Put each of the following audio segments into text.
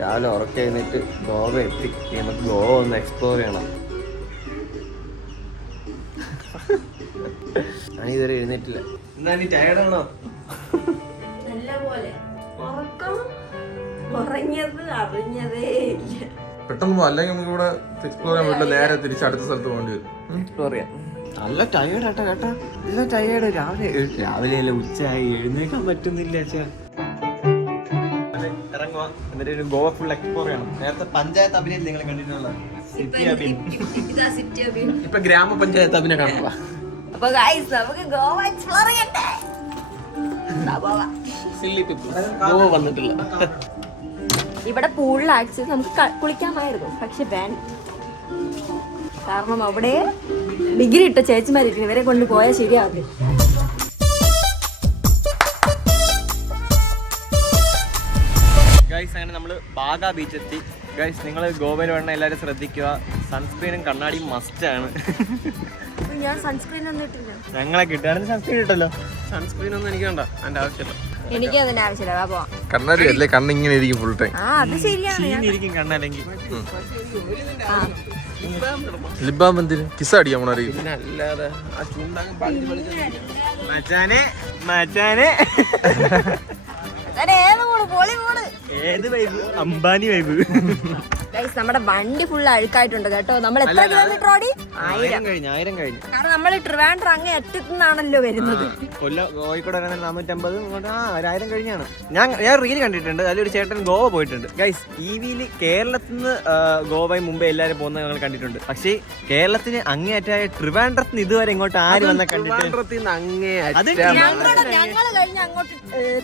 രാവിലെ ഉറക്കെ കഴിഞ്ഞിട്ട് ഗോവ എത്തി. നമുക്ക് ഗോവ ഒന്ന് എക്സ്പ്ലോർ ചെയ്യണം. ഞാൻ ഇതുവരെ എഴുന്നേറ്റില്ല. എന്താ നീ ടയർഡാണോ? പെട്ടെന്ന് പോ, അല്ലെങ്കിൽ നമുക്ക് ഇവിടെ എക്സ്പ്ലോർ ചെയ്യാൻ പറ്റില്ല. നേരെ തിരിച്ച് അടുത്ത സ്ഥലത്ത് പോകേണ്ടി വരും. എക്സ്പ്ലോർ ചെയ്യാം. നല്ല ടയേർഡ് ആട്ടോ കേട്ടാ, നല്ല ടയേർഡ്. രാവിലെ അല്ല, ഉച്ചയായി, എഴുന്നേക്കാൻ പറ്റുന്നില്ല. ഇറങ്ങുക, എന്നിട്ട് ഒരു ഗോവ ഫുൾ എക്സ്പ്ലോർ ചെയ്യണം. നേരത്തെ പഞ്ചായത്ത് അഭിനയം നിങ്ങൾ കണ്ടിട്ടുള്ള സിറ്റി അഭിനയം, ഇപ്പൊ ഗ്രാമപഞ്ചായത്ത് അഭിനയം കാണുക. അപ്പൊ നമുക്ക് ഗോവ എക്സ്പ്ലോർ ചെയ്യണ്ടേ? സില്ലി പീപ്പിൾ ഗോവ വന്നിട്ടില്ല. ഇവിടെ പൂളിൽ ആക്ച്വലി നമുക്ക് കുളിക്കാമായിരുന്നു, പക്ഷെ വേണ്ട. കാരണം അവിടെ ഡിഗ്രി ഇട്ട ചേച്ചിമാരിക്കുന്നു, ഇവരെ കൊണ്ട് പോയാൽ ശരിയാവില്ല. ഗൈസ്, അങ്ങനെ നമ്മൾ ബാഗ ബീച്ച് എത്തി. ഗൈസ്, നിങ്ങൾ ഗോവയിൽ വേണം എല്ലാവരും ശ്രദ്ധിക്കുക, സൺസ്ക്രീനും കണ്ണാടിയും മസ്റ്റാണ്. ഞാൻ സൺസ്ക്രീൻ ഒന്നും ഇട്ടില്ല. ഞങ്ങളെ കിട്ടുകയാണെങ്കിൽ സൺസ്ക്രീൻ ഇട്ടല്ലോ. സൺസ്ക്രീൻ ഒന്നും എനിക്ക് വേണ്ട, എൻ്റെ ആവശ്യമില്ല. എനിക്ക് അതിന്റെ ആവശ്യമില്ല. പോവാം. കണ്ണാടി അല്ലേ, കണ്ണിങ്ങനെ ഇരിക്കും ഫുൾ ടൈം. അത് ശരിയാണ്. ഇരിക്കും കണ്ണല്ലെങ്കിൽ. ലിബാം എന്തിന് കിസ് അടിക്കാൻ പോണറിയും. അല്ലാതെ ആ ചൂണ്ടാകും മച്ചാനെ മച്ചാനെ. ഏത് വൈബ്? അംബാനി വൈബ്. നമ്മുടെ വണ്ടി ഫുൾ അഴുക്കായിട്ടുണ്ട് കേട്ടോ. നമ്മൾ എത്ര കിലോമീറ്റർ ഓടി? 1000 കഴിഞ്ഞു. കാരണം നമ്മൾ ട്രിവാൻഡ്രം അങ്ങ് അറ്റത്തുനിന്നാണല്ലോ വരുന്നത്. കോഴിക്കോട് 450, ഇങ്ങോട്ട് 1000 കഴിഞ്ഞാണ്. ഞാൻ റീൽ കണ്ടിട്ടുണ്ട്, അതിലൊരു ചേട്ടൻ ഗോവ പോയിട്ടുണ്ട്. ഗൈസ്, ടിവിയിൽ കേരളത്തിൽ നിന്ന് ഗോവയും മുമ്പേ എല്ലാവരും പോകുന്നത് ഞങ്ങൾ കണ്ടിട്ടുണ്ട്. പക്ഷേ കേരളത്തിന് അങ്ങേയറ്റായ ട്രിവാൻഡ്രത്തിന് ഇതുവരെ ഇങ്ങോട്ട് ആര് വന്ന കണ്ടിട്ട്? ഞങ്ങൾ കഴിഞ്ഞ അങ്ങോട്ട്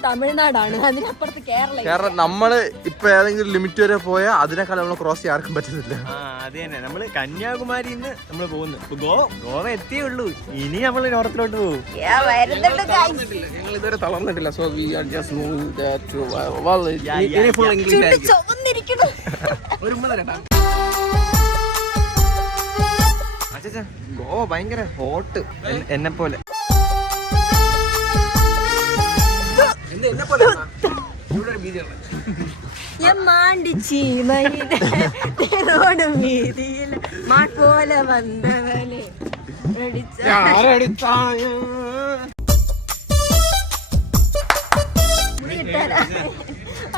തമിഴ്നാടാണ്, അതിനപ്പുറത്ത് കേരളം. കാരണം നമ്മള് ഇപ്പൊ ഏതെങ്കിലും ലിമിറ്റ് വരെ പോയാൽ അതിനേക്കാൾ നമ്മൾ ക്രോസ് ചെയ്യാൻ ആർക്കും പറ്റുന്നില്ല. അത് തന്നെ, നമ്മള് കന്യാകുമാരിന്ന് നമ്മള് പോകുന്നു. ഗോവ എത്തിയേ ഉള്ളൂ, ഇനി നമ്മള് നോർത്തിലോട്ട് പോകും. ഞങ്ങൾ ഇതുവരെ തളർന്നിട്ടില്ല. So we are just moving to full English. Goa ഭയങ്കര ഹോട്ട്, എന്നെ പോലെ. പോലെ വന്നവനെ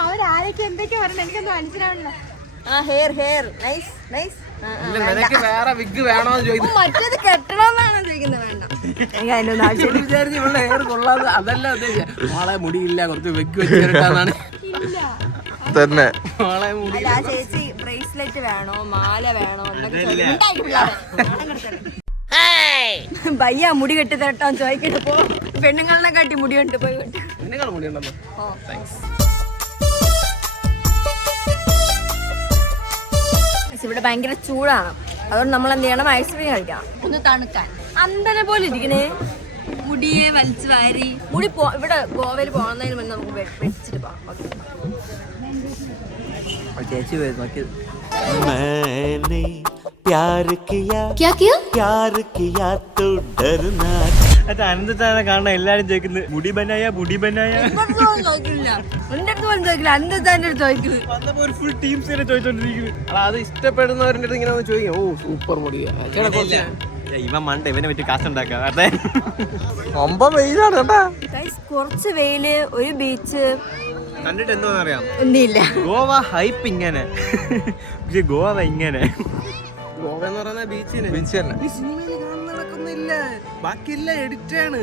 അവരാരൊക്കെ എന്തൊക്കെയാ പറഞ്ഞത് എനിക്കൊന്നും മനസ്സിലാവണില്ല. വേറെ വിഗ് വേണോന്ന് ചോദിക്കും. മറ്റേത് കെട്ടണമെന്നാണ് ചോദിക്കുന്നത്. വേണ്ട, എനിക്ക് അതിനൊന്നും ആവശ്യമില്ല. വിചാരിച്ചു ഇവിടെ ഹെയർ കൊള്ളാതെ, അതല്ല ഉദ്ദേശിച്ചത്. മോളെ മുടിയില്ല, കുറച്ച് വെഗ് വെച്ചിട്ടാണ് തന്നെ. മോളെ മുടി. ആ ചേച്ചി ബ്രേസ്ലെറ്റ് വേണോ, മാല വേണോ എന്നൊക്കെ ഭയ്യ മുടി കെട്ടി തരട്ടാന്ന് ചോദിക്കട്ടെ. പോ, പെണ്ണുങ്ങളെ കാട്ടി മുടി കെട്ടി പോയി കെട്ടി. പെണ്ണുങ്ങളെ മുടി ഉണ്ടല്ലോ. ഇവിടെ ഭയങ്കര ചൂടാണ്, അതുകൊണ്ട് നമ്മൾ എന്ത് ചെയ്യണം? ഐസ്ക്രീം കഴിക്കണം, ഒന്ന് തണുക്കാൻ. അന്തനെ പോലെ ഇരിക്കണേ, മുടിയെ വലിച്ചു വാരി. മുടി ഇവിടെ ഗോവയിൽ പോകുന്നതിന് മുന്നേ നമുക്ക് വെച്ചിട്ട് പോകാം. ചേച്ചി നോക്കി. അനന്തനെ കാണാൻ എല്ലാരും ചോദിക്കുന്നത് മുടി ബനായ. എന്റെ അടുത്ത് പോലും ചോദിക്കില്ല, അനന്തന്റെ അടുത്ത് ചോദിക്കുന്നത്. വന്നപ്പോ ഒരു ഫുൾ ടീംസ് ചോദിച്ചോണ്ടിരിക്കുന്നത്. അത് ഇഷ്ടപ്പെടുന്നവരുടെ അടുത്ത് ഇങ്ങനെ ചോദിക്കും, ഓ സൂപ്പർ മുടി. ഇവൻ മണ്ട, ഇവനെ പറ്റി കാശുണ്ടാക്കാം. കുറച്ച് വെയില്, ഒരു ബീച്ച് കണ്ടിട്ട് എന്തോന്ന് അറിയാം. എന്തില്ല, ഗോവ ഹൈപ്പ് ഇങ്ങനെ, പക്ഷെ ഗോവ ഇങ്ങനെ. ഗോവ എന്ന് പറയുന്ന ബീച്ച് തന്നെ. നടക്കുന്നില്ല, ബാക്കിയെല്ലാം എഡിറ്റാണ്.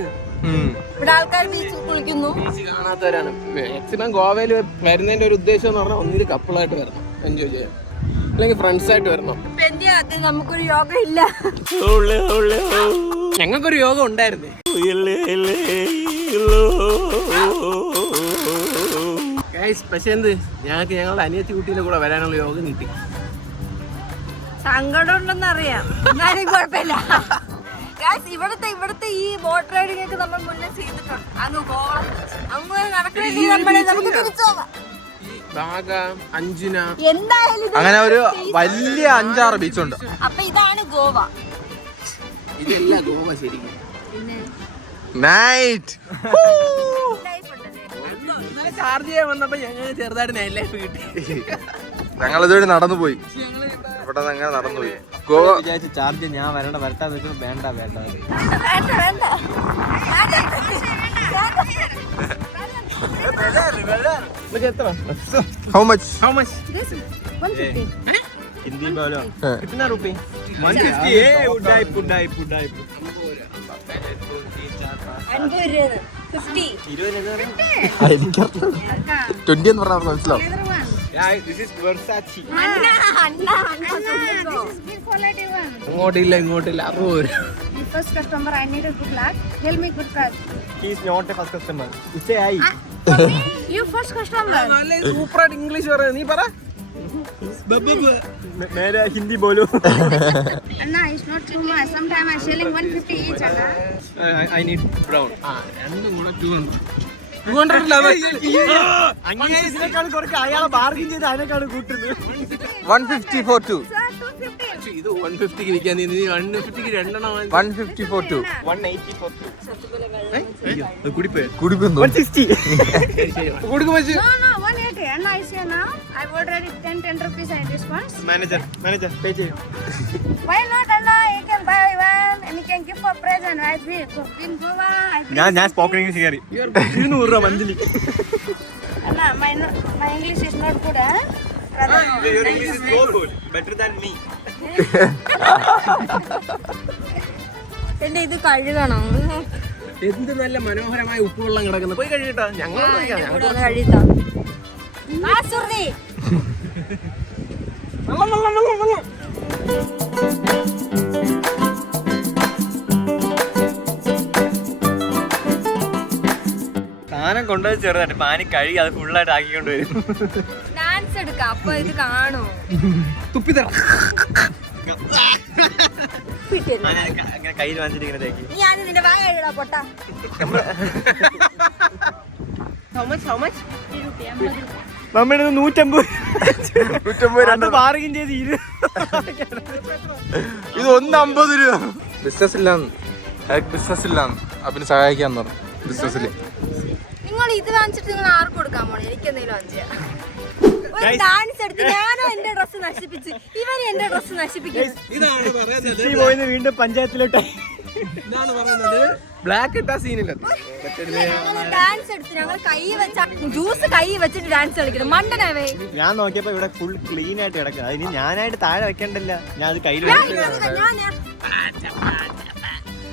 ഇവിടെ ആൾക്കാർ ബീച്ചിൽ കുളിക്കുന്നു. ബീച്ച് കാണാത്തവരാണ് മാക്സിമം ഗോവയിൽ വരുന്നതിന്റെ ഒരു ഉദ്ദേശം എന്ന് പറഞ്ഞാൽ ഒന്നിന് കപ്പിളായിട്ട് വരണം, എൻജോയ് ചെയ്യാൻ, അല്ലെങ്കിൽ ഫ്രണ്ട്സ് ആയിട്ട് വരണം. നമുക്കൊരു യോഗ ഇല്ല. ഞങ്ങൾക്കൊരു യോഗ ഉണ്ടായിരുന്നു. പക്ഷെ എന്ത്, ഞങ്ങൾക്ക് ഞങ്ങളുടെ അനിയത്തി കുട്ടീന്റെ കൂടെ വരാനുള്ള യോഗ കിട്ടി. സങ്കടം ഉണ്ടെന്ന് അറിയാം, എന്നാലും കുഴപ്പമില്ല. ഇവിടുത്തെ ഈ ബോട്ട് റൈഡിംഗ് ഒക്കെ നമ്മൾ മുന്നേ ചെയ്തിട്ടുണ്ട്. അങ്ങ് പോകണം, അങ്ങനെ അങ്ങനെ ഒരു വലിയ 5-6 ബീച്ചുണ്ട്. അപ്പൊ ഇതാണ് ഗോവ. ഇതല്ല ഗോവ ശരിക്കും. നൈറ്റ് ചാർജ് ചെയ്യാൻ വന്നപ്പോ ഞങ്ങൾ ചെറുതായിട്ട് നൈറ്റ് ലൈഫ് കിട്ടി. ഞങ്ങളിതുവഴി നടന്നു പോയി, ഇവിടെ നിന്ന് അങ്ങനെ നടന്നു പോയി. ഗോവ വിചാരിച്ചു ചാർജ് ഞാൻ വരട്ടാ വെച്ചാൽ വേണ്ട വേണ്ട. How much? हिंदी बोलो कितना रुपए 150 उड़ाई 20 എന്ന് പറഞ്ഞാൽ മനസ്സിലാവും. this is Versace ഇങ്ങോട്ടില്ല 60 First customer, I need a good luck. Tell me good price. he is not a first customer usse ai You first customer. നല്ല സൂപ്പറായിട്ട് ഇംഗ്ലീഷ് പറയാ. നീ പറ. मेरा हिंदी बोलो Anna, it's not too much. Sometimes I'm selling 150 each, Anna. I need brown രണ്ടും കൂടെ 200 ഇല്ല. അങ്ങനെ ഇതിനേക്കാൾ കുറച്ച് അയാളെ ബാർഗിൻ ചെയ്ത് അതിനേക്കാൾ കൂട്ടുന്നത് 150 for 2. Sir, 250. ഇത് 150ക്ക് വിൽക്കാൻ നീ 150ക്ക് രണ്ടെണ്ണം 150 for 2. 180 for 2 കുടിപ്പോയി കുടിക്കുന്നു. 160 കൊടുക്കും വെച്ച്. No, no, 180. Anna, I say now. I've already 10 rupees I discount. Manager പേ ചെയ്യും. Why not, Anna? You can buy one and you can give for present, right? In Goa, ഞാൻ spoken English കയറി 200 രൂപ monthly. Anna, my English is not good, huh? Your English is so good, better than me. എന്റെ ഇത് കഴുകണം. എന്ത് നല്ല മനോഹരമായ ഉപ്പുവെള്ളം കിടക്കുന്നു. പോയി കഴിയട്ടോ. ഞങ്ങൾ കഴുകാം. ആ സുർദി സാധനം കൊണ്ടുപോയി ചെറുതായിട്ട് പാനി കഴുകി അത് ഫുള്ളായിട്ട് ആക്കിക്കൊണ്ട് വരും. ഡാൻസ് എടുക്കാം. അപ്പൊ ഇത് കാണോ? തുപ്പിത്തറ. അങ്ങനെ കയ്യിൽ വാങ്ങിച്ചിട്ട് ഇങ്ങനെ തേക്കി. നീ ആദ്യം നിന്റെ വായ കഴുകടാ പൊട്ടാ. നമ്മുടെ 150 ബാർഗിൻ ചെയ്ത് ഇത് 150 രൂപ. ബിസിനസ് ഇല്ലാന്ന് അതിന് സഹായിക്കാന്ന് പറഞ്ഞു ബിസിനസ്സില്. നിങ്ങൾ ഇത് വാങ്ങിച്ചിട്ട് നിങ്ങൾ ആർക്ക് കൊടുക്കാൻ പോണേ? എനിക്ക് എന്തെങ്കിലും വാങ്ങിച്ചാ ഡാൻസ് എടുത്ത് ഞാനോ എന്റെ ഡ്രസ് നശിപ്പിച്ച് ഇവര് എന്റെ ഡ്രസ് നശിപ്പിക്കും. ഇതാണ് പറയുന്നത്. പോയിന്ന് വീണ്ടും പഞ്ചായത്തിലോട്ട്. ഇതാണ് പറയുന്നത്. ബ്ലാക്ക് ഇട്ടാ സീനില്ല. ഡാൻസ് എടുത്ത് ഞങ്ങൾ കൈ വെച്ച ജ്യൂസ് കൈ വെച്ചിട്ട് ഡാൻസ് കളിക്കണം. മണ്ടനാവേ. ഞാൻ നോക്കിയപ്പോ ഇവിടെ ഫുൾ ക്ലീൻ ആയിട്ട് കിടക്കുക. അതിന് ഞാനായിട്ട് താഴെ വെക്കണ്ടല്ല, ഞാൻ അത് കയ്യിൽ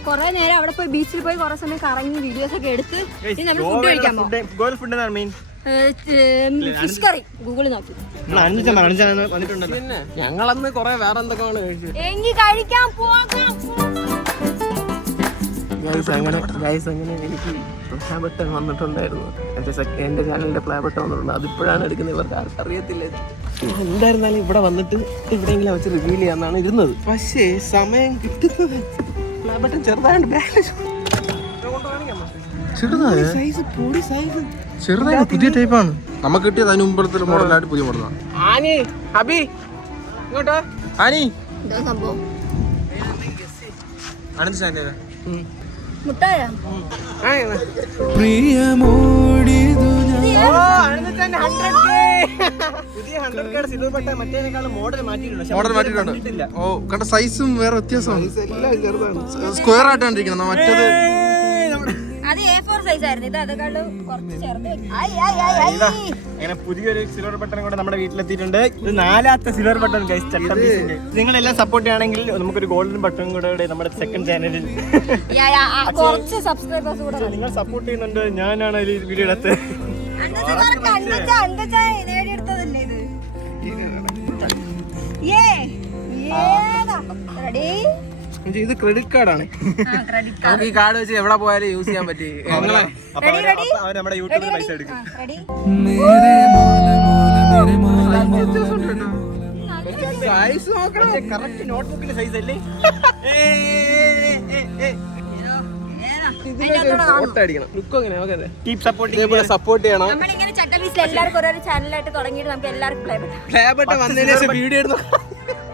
കൊറേ നേരം അവിടെ പോയി ബീച്ചിൽ പോയി കൊറേ സമയം കറങ്ങി വീഡിയോസ് ഒക്കെ എടുത്ത് നമ്മൾ ഫുഡ് കഴിക്കാൻ പോകും. ഗോവൽ ഫുഡ് എന്താണ് മെയിൻ? ഫിഷ് കറി ഗൂഗിളിൽ നോക്കി. വന്നിട്ടുണ്ടല്ലോ. പിന്നെ ഞങ്ങളന്ന് കൊറേ വേറെ എന്തൊക്കെയാണ് കഴിച്ചത്. എങ്കിൽ കഴിക്കാൻ പോകാം. അങ്ങനെ എനിക്ക് പ്ലേ ബട്ടൺ വന്നിട്ടുണ്ടായിരുന്നു. എന്റെ ചാനലിന്റെ പ്ലേ ബട്ടൺ വന്നിട്ടുണ്ട്. അതിപ്പോഴാണ് എടുക്കുന്നത്. ഇവർക്ക് ആർക്കും അറിയത്തില്ല. എന്തായിരുന്നാലും ഇവിടെ വന്നിട്ട് എവിടെയെങ്കിലും വെച്ച് റിവീൽ ചെയ്യാന്നാണ് ഇരുന്നത്. പക്ഷേ സമയം കിട്ടുന്നത് പ്ലേ ബട്ടൺ ചെറുതായിട്ട് ചെറുതായ പുതിയ ടൈപ്പാണ് നമുക്ക് കിട്ടിയത്. അതിന് മുമ്പത്തെ മോഡലായിട്ട് പുതിയ മോഡലാണ്. ആനി ഹബി ഇങ്ങോട്ടോ. ആനി എന്താ സംഭവം? അനന്ത് സ്റ്റാൻഡ് മുട്ടായ പുതിയ 100K സിൽവർ ബട്ട മറ്റേതിനേക്കാളും മോഡൽ മാറ്റിയിട്ടുണ്ട്. മോഡൽ മാറ്റിയിട്ടുണ്ട്. ഓ കണ്ട സൈസും വേറെ വ്യത്യാസമാണ്. സ്ക്വയർ ആയിട്ടാണ് ഇരിക്കുന്നത്. മറ്റേത് അത് A4 സൈസ് ആയിരുന്നു. ഇത് അതെക്കാളും കുറച്ച് ചെറുത്. അങ്ങനെ പുതിയൊരു സിൽവർ ബട്ടൺ കൂടെ നമ്മുടെ വീട്ടിലെത്തിയിട്ടുണ്ട്. ഇത് 4ാമത്തെ സിൽവർ ബട്ടൺ ഗൈസ്. ചട്ടമ്പീസിന്റെ നിങ്ങളെല്ലാം സപ്പോർട്ട് ചെയ്യുകയാണെങ്കിൽ നമുക്കൊരു ഗോൾഡൻ ബട്ടൺ കൂടെ നമ്മുടെ സെക്കൻഡ് ചാനലിൽ കുറച്ച് സബ്സ്ക്രൈബേഴ്സ് കൂടെ നിങ്ങൾ സപ്പോർട്ട് ചെയ്യുന്നുണ്ട്. ഞാനാണ് അതിൽ വീഡിയോ എടുത്ത് നേടിയെടുത്തതല്ലേ ഇത്. റെഡി? ഇത് ക്രെഡിറ്റ് കാർഡാണ്. നമുക്ക് ഈ കാർഡ് വെച്ച് എവിടെ പോയാലും യൂസ് ചെയ്യാൻ പറ്റി. അവർ നമ്മുടെ യൂട്യൂബിൽ പൈസ എടുക്കും. സൈസ് നോക്കണം. കറക്റ്റ് നോട്ട്ബുക്കിന്റെ സൈസ് അല്ലേ? ഫോട്ടോ അടിക്കണം. ലുക്ക് അങ്ങനെ ഓക്കെ. Keep supporting. ഇതേപോലെ സപ്പോർട്ട് ചെയ്യണം. നമ്മളിങ്ങനെ ചട്ടബീസിൽ എല്ലാവർക്കും ഓരോ ചാനലായിട്ട് തുടങ്ങിയിട്ട് നമുക്ക് എല്ലാവർക്കും പ്ലേ ബട്ടൺ വന്നതിന് ശേഷം വീഡിയോ എടുത്ത്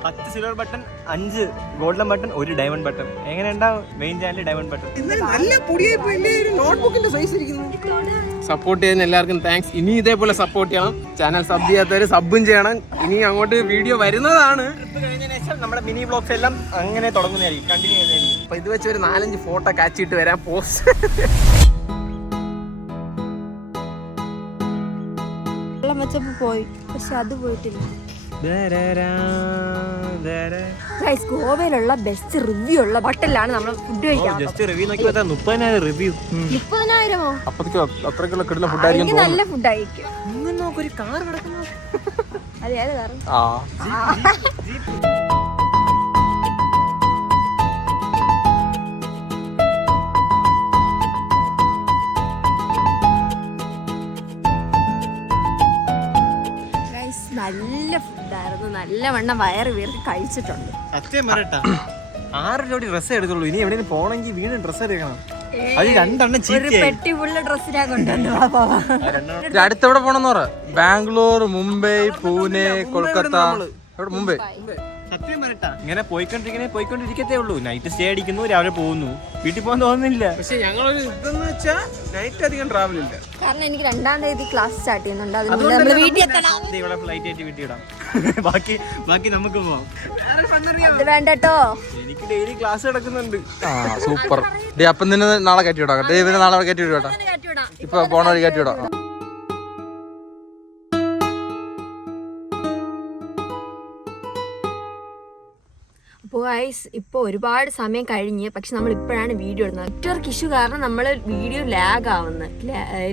10 silver button, 5 golden button, 1 diamond button. എങ്ങനെ ഉണ്ടാവും മെയിൻ ചാനൽ ഡയമണ്ട് ബട്ടൺ? നല്ല പൊടിയായി പോയി. നോട്ട്ബുക്കിന്റെ സൈസ് ഇരിക്കുന്നു. സപ്പോർട്ട് ചെയ്യുന്ന എല്ലാവർക്കും താങ്ക്സ്. ഇനി ഇതേപോലെ സപ്പോർട്ട് ചെയ്യണം. ചാനൽ സബ് ചെയ്യാത്തവര് സബും ചെയ്യണം. ഇനി അങ്ങോട്ട് വീഡിയോ വരുന്നതാണ്. ട്രിപ്പ് കഴിഞ്ഞതിന് ശേഷം നമ്മുടെ മിനി വ്ലോഗ്സ് എല്ലാം അങ്ങനെ തുടങ്ങുന്നതായിരിക്കും, കണ്ടിന്യൂ ചെയ്യുന്നതായിരിക്കും. അപ്പൊ ഇത് വെച്ച് ഒരു 4-5 ഫോട്ടോ കാച്ചിട്ട് വരാൻ പോസ്റ്റ്. വെള്ളം വെച്ചപ്പോ പോയി, പക്ഷെ അത് പോയിട്ടില്ല. ഗോവയിലുള്ള ബെസ്റ്റ് റിവ്യൂ ഉള്ള ഹോട്ടലിലാണ് നമ്മൾ ഫുഡ് കഴിക്കാൻ. ജസ്റ്റ് റിവ്യൂ നോക്കി 30,000 റിവ്യൂ. 30,000-ഓ? അത്രക്കുള്ള കിട്ടുന്ന ഫുഡായിരിക്കും. നല്ല ഫുഡായിരിക്കും. ഒരു കാർ കിടക്കുന്നു. അതെ അതെ കാറ്. നല്ല ഫുഡായിരുന്നു. നല്ലവണ്ണം വയറ് വീർത്തി കഴിച്ചിട്ടുണ്ട്. സത്യം പറയട്ടാ, 6 ജോഡി ഡ്രസ്സേ എടുത്തുള്ളൂ. ഇനി എവിടെയെങ്കിലും പോണെങ്കിൽ വീണ്ടും ഡ്രസ്സ് എടുക്കണം. അത് 2 എണ്ണം ഒരു പെട്ടി ഫുള്ള് ഡ്രസ്സിനാ കൊണ്ടുവന്നു. അടുത്തെവിടെ പോണെന്ന് പറ? ബാംഗ്ലൂർ, മുംബൈ, പൂനെ, കൊൽക്കത്ത. എവിടെ? മുംബൈ. സത്യം പറയട്ടാ, ഇങ്ങനെ പോയിക്കൊണ്ടിരിക്കത്തേ ഉള്ളൂ. നൈറ്റ് സ്റ്റേ അടിക്കുന്നു, രാവിലെ പോകുന്നു, വീട്ടിൽ പോകാൻ തോന്നുന്നില്ല. പക്ഷെ ഞങ്ങളൊരു ഇതെന്ന് വെച്ചാൽ നൈറ്റ് അധികം ട്രാവൽ ഇല്ല. കാരണം എനിക്ക് 2-ാം തീയതി ക്ലാസ് സ്റ്റാർട്ട് ചെയ്യുന്നുണ്ട്. അതുകൊണ്ട് നമ്മൾ വീട്ടിൽ എത്തണം. ഇവിടെ ഫ്ലൈറ്റ് ആയിട്ട് വീട്ടിൽ ഇടാം. ബാക്കി നമുക്ക് പോവാം. അത് വേണ്ടട്ടോ, എനിക്ക് ഡെയിലി ക്ലാസ് കിടക്കുന്നുണ്ട്. സൂപ്പർ. അപ്പം നിന്നെ നാളെ കയറ്റി വിടാം. ഡേവിനെ നാളെ കയറ്റി വിടാം. ഇപ്പൊ പോണ വഴി കയറ്റി വിടാം. അപ്പോൾ ഗൈസ് ഇപ്പോൾ ഒരുപാട് സമയം കഴിഞ്ഞ്, പക്ഷെ നമ്മൾ ഇപ്പോഴാണ് വീഡിയോ ഇടുന്നത്. നെറ്റ്വർക്ക് ഇഷ്യൂ കാരണം നമ്മൾ വീഡിയോ ലാഗ് ആവുന്നു,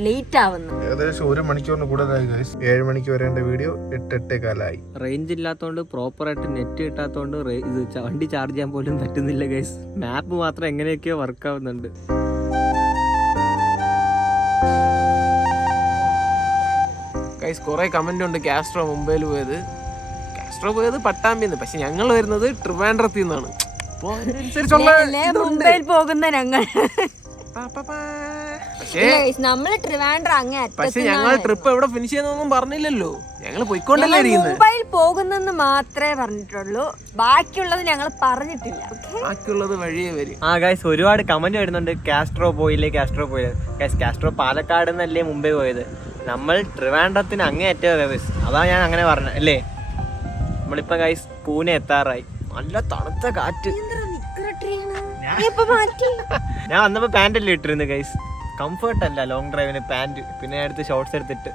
ലേറ്റ് ആവുന്നു. ഏകദേശം 1 മണിക്കൂറിന് കൂടുതലായി. 7 മണിക്ക് വരേണ്ട വീഡിയോ 8-8:15 റേഞ്ച് ഇല്ലാത്തതുകൊണ്ട്, പ്രോപ്പറായിട്ട് നെറ്റ് കിട്ടാത്തതുകൊണ്ട് ഇത് വണ്ടി ചാർജ് ചെയ്യാൻ പോലും പറ്റുന്നില്ല ഗൈസ്. മാപ്പ് മാത്രം എങ്ങനെയൊക്കെയോ വർക്ക് ആവുന്നുണ്ട്. ഗൈസ് കുറെ കമന്റ് ഉണ്ട് കാസ്ട്രോ മുംബൈയിൽ പോയത്. കാസ്ട്രോ പോയത് പട്ടാമ്പിന്ന്, പക്ഷെ ഞങ്ങൾ വരുന്നത് ട്രിവാൻഡ്രത്തിൽ നിന്നാണ്. അപ്പൊ മുംബൈയിൽ പോകുന്ന ഞങ്ങൾ പക്ഷേ നമ്മള് ട്രിവാൻഡ്രം അങ്ങേ പക്ഷെ ഞങ്ങൾ ട്രിപ്പ് എവിടെ ഫിനിഷ് ചെയ്യുന്നൊന്നും പറഞ്ഞില്ലല്ലോ. ഞങ്ങൾ പോയിക്കൊണ്ടല്ലേ ഇരിക്കുന്നത്. മുംബൈയിൽ പോകുന്നെന്ന് മാത്രമേ പറഞ്ഞിട്ടുള്ളൂ, ബാക്കിയുള്ളത് ഞങ്ങൾ പറഞ്ഞിട്ടില്ല. ബാക്കിയുള്ളത് വഴിയേ വരും. ഗൈസ് ഒരുപാട് കമന്റ് വരുന്നുണ്ട്, കാസ്ട്രോ പോയില്ലേ. ഗൈസ് കാസ്ട്രോ പാലക്കാട് നിന്നല്ലേ മുംബൈ പോയത്. നമ്മൾ ട്രിവാൻഡ്രത്തിന് അങ്ങേയറ്റ ഗൈസ്. അതാ ഞാൻ അങ്ങനെ പറഞ്ഞത് അല്ലേ. നമ്മളിപ്പോ ഗൈസ് പൂനെ എത്താറായി. നല്ല തണുത്ത കാറ്റ്. ഞാൻ വന്നപ്പോ പാന്റ് അല്ലേ ഇട്ടിരുന്നു ഗൈസ്. കംഫർട്ട് അല്ല ലോങ് ഡ്രൈവിന് പാന്റ്. പിന്നെ അടുത്ത് ഷോർട്സ് എടുത്തിട്ട്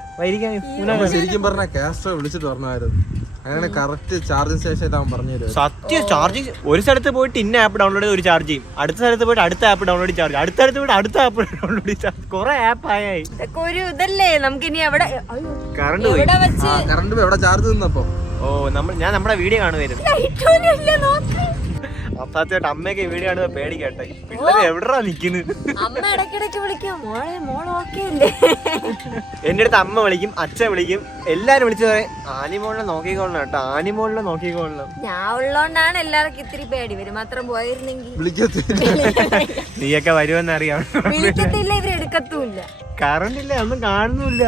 ശരിക്കും പറഞ്ഞ കാസ്ട്രോ വിളിച്ചിട്ട് പറഞ്ഞായിരുന്നു. അങ്ങനെ കറക്റ്റ് ചാർജിങ് സ്റ്റേഷൻ അവൻ പറഞ്ഞു തരും. സത്യം ചാർജിങ് ഒരു സ്ഥലത്ത് പോയിട്ട് ഇന്ന ആപ്പ് ഡൗൺലോഡ് ചെയ്ത് ഒരു ചാർജ് ചെയ്യും, അടുത്ത സ്ഥലത്ത് പോയിട്ട് അടുത്ത ആപ്പ് ഡൗൺലോഡ് ചാർജ്, അടുത്തടുത്ത് പോയിട്ട് അടുത്ത ആപ്പ് ഡൗൺലോഡ് ചാർജ്. കുറെ ആപ്പ് ആയി. ഇതൊക്കെ ഒരു ഇതല്ലേ നമുക്ക് ഇനി എവിടെ കറണ്ട് പോയി. കറണ്ട് പോയി. എവിടെ ചാർജ് നിന്നപ്പോ ഞാൻ നമ്മുടെ വീഡിയോ കാണുമായിരുന്നു. സത്യമായിട്ട് അമ്മയൊക്കെ വീഡിയോ കാണുമ്പോ പേടിക്കട്ടെ, പിള്ളേര് എവിടാ നിക്കുന്നത്. അമ്മ ഇടയ്ക്കിടയ്ക്ക് വിളിക്കും, മോളെ മോള് ഓക്കെ അല്ലേ. എന്റെ അടുത്ത് അമ്മ വിളിക്കും, അച്ഛൻ വിളിക്കും, എല്ലാരും വിളിച്ചു പറയും ആനിമോളിനെ നോക്കിക്കൊള്ളണം കേട്ടോ, ആനിമോളിനെ നോക്കിക്കൊള്ളണം. ഞാൻ ഉള്ളോണ്ടാണ് എല്ലാവർക്കും ഇത്തിരി പേടി. വരും മാത്രം പോയിരുന്നെങ്കിൽ നീയൊക്കെ വരുമെന്ന് അറിയാം. വിളിക്കത്തില്ല, ഇവര് എടുക്കത്തുമില്ല. കറണ്ട് ഇല്ല, ഒന്നും കാണുന്നില്ല.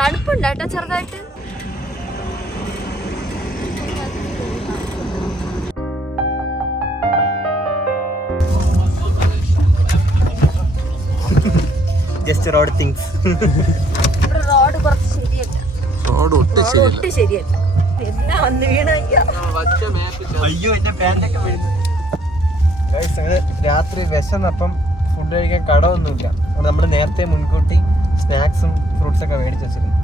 തണുപ്പുണ്ട് കേട്ടോ ചെറുതായിട്ട്. Just road things. റോഡ് കുറച്ച് ശരിയല്ല, റോഡ് ഒട്ടും ശരിയല്ല. എന്നാ വന്ന് വീണ അയ്യോ എന്റെ പാന്റൊക്കെ വീഴുന്നു. രാത്രി വിശന്നപ്പം ഫുഡ് കഴിക്കാൻ കടമൊന്നുമില്ല. അതുകൊണ്ട് നമ്മൾ നേരത്തെ മുൻകൂട്ടി സ്നാക്സും ഫ്രൂട്ട്സ് ഒക്കെ മേടിച്ച് വെച്ചിരുന്നു.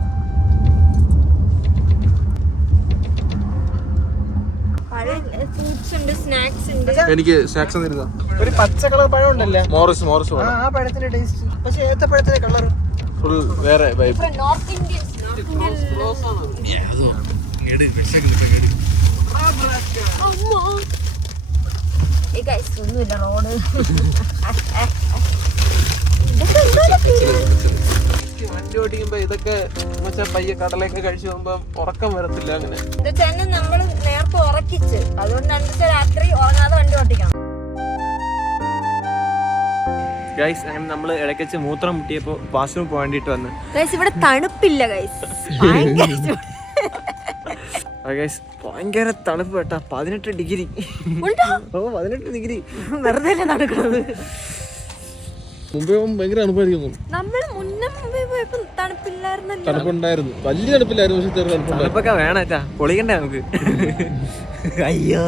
എനിക്ക് സ്നാക്സ് തരുക. ഒരു പച്ച കളർ പഴം ഉണ്ടല്ലേ, മോറിസ് ആ പഴത്തിന്റെ ടേസ്റ്റ്. പക്ഷെ ഏത്തപ്പഴത്തിന്റെ കളർ ഫുൾ വേറെ വൈബ്. നോർത്ത് ഇന്ത്യൻ ഒന്നുമില്ല റോഡ്. വണ്ടി ഓടിക്കുമ്പോ ഇതൊക്കെ പയ്യെ കടലൊക്കെ കഴിച്ചു പോകുമ്പോ ഉറക്കം വരത്തില്ല. അങ്ങനെ നമ്മൾ നേരത്തെ ഉറക്കിച്ച്, അതുകൊണ്ടാണ് രാത്രി ഉറങ്ങാതെ വണ്ടി ഓടിക്കണം. ഗൈസ് അങ്ങനെ നമ്മൾ ഇടയ്ക്ക് വെച്ച് മൂത്രം മുട്ടിയപ്പോൾ വാഷ്റൂം പോകാൻ വേണ്ടിയിട്ട് വന്ന്. ഗൈസ് ഇവിടെ തണുപ്പില്ല ഗൈസ്, ഭയങ്കര ഭയങ്കര തണുപ്പ് കേട്ടാ. 18 ഡിഗ്രി. ഓ 18 ഡിഗ്രി. വെറുതെ നടക്കുന്നത്. മുമ്പേ ഭയങ്കര തണുപ്പായിരിക്കും. നമ്മൾ മുന്നേ പോയപ്പോ തണുപ്പില്ലായിരുന്നല്ലോ. തണുപ്പുണ്ടായിരുന്നു, വലിയ തണുപ്പില്ലായിരുന്നു, പക്ഷെ ചെറിയ തണുപ്പുണ്ടായിരുന്നു. തണുപ്പൊക്കെ വേണച്ചാ, പൊളിക്കണ്ടേ നമുക്ക്. അയ്യോ